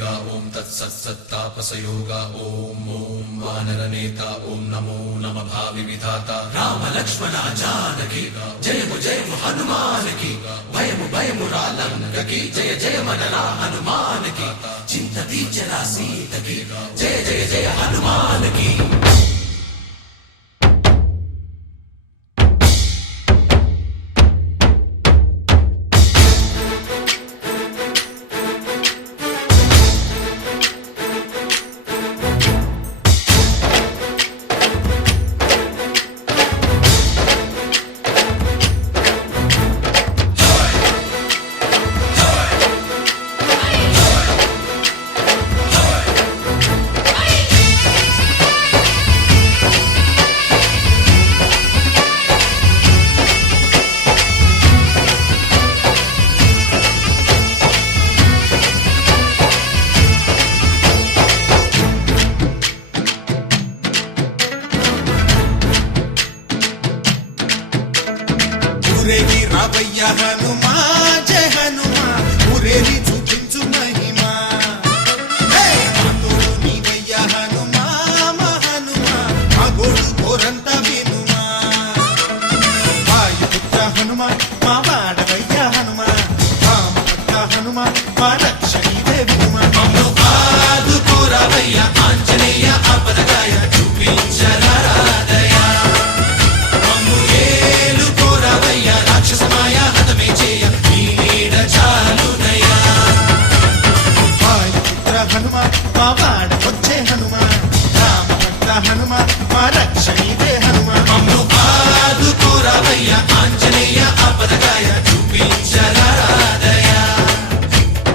वेगा ओम तत्सत्सत्तापसयोगा ओम ओम वानरनेता ओम नमो नमः भावि विधाता राम लक्ष्मण जानकी जय हनुमान की भयमु रालंक की जय मनरा हनुमान की चिंतती चला सीत की जय हनुमान की। రావయ్య హనుమా జయ హనుమా ఊరేగి చూపించు మహిమా తోడు నీవయ్య హనుమా మా హనుమా మా గోడు కోరంత వినుమా వాయుపుత్ర హనుమా మా వాడవయ్య హనుమా రామభక్త హనుమా మా రక్షణీవే వినుమా మమ్ము ఆదుకోరావయ్య ఆంజనేయ ఆపదగాయ చూపించరాదయ మమ్ము ఏలు కోరావయ్య రాక్షసమాయ హతమే చేయ నీ నీడ చాలునయ్యా వాయుపుత్ర హనుమా మా వాడవచ్చే హనుమా రామభక్త హనుమా మా రక్షణీవే హనుమా మమ్ము ఆదుకోరావయ్య ఆంజనేయ ఆపదగాయ చూపించరాదయ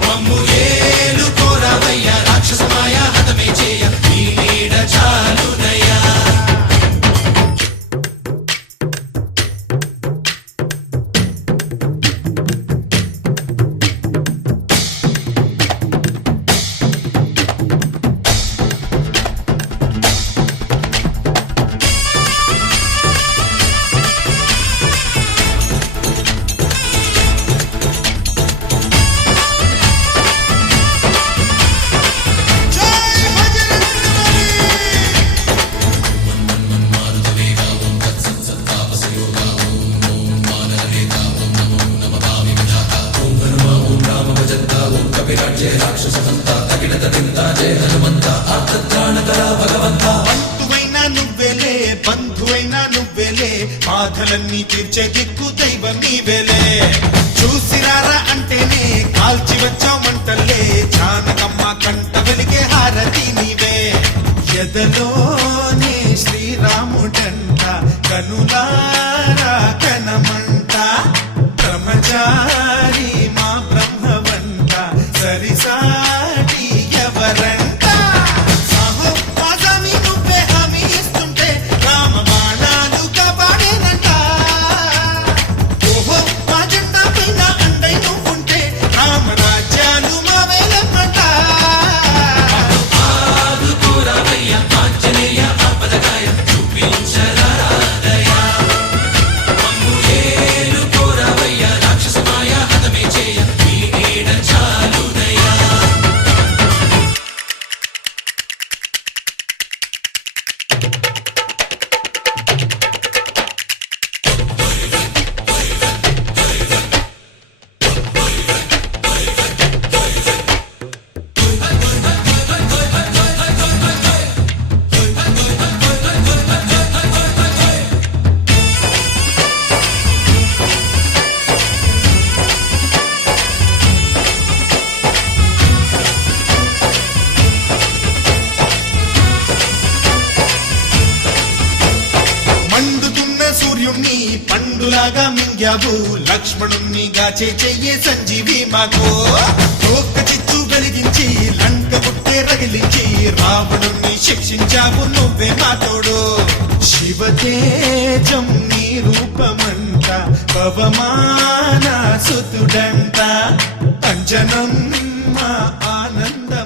మమ్ము ఏలు కోరావయ్య రాక్షసమాయ హతమే చేయ నీ నీడ చాలునయ్యా। బంధువైనా నువ్వేలే బంధువైనా నువ్వేలే బాధలన్నీ తీర్చే దిక్కు దైవం నీవేలే చూసిరారా అంటేనే కాల్చి వచ్చామంటలే జానకమ్మ కంట వెలిగే హారతి నీవే ఎదలోనే శ్రీరాముడంట కనులారా కనమంట బ్రహ్మచారి మా బ్రహ్మవంట సరిసాటి ఎవరంట పండులాగా మింగావు లక్ష్మణుణ్ణి గాచే చెయ్యే సంజీవి మాకు తోక చిచ్చు వెలిగించి లంక పుట్టే రగిలించి రావణుణ్ణి శిక్షించావు నువ్వే మా తోడు శివతేజం నీ రూపమంట పవమాన సుతుడంట అంజనం మా ఆనందం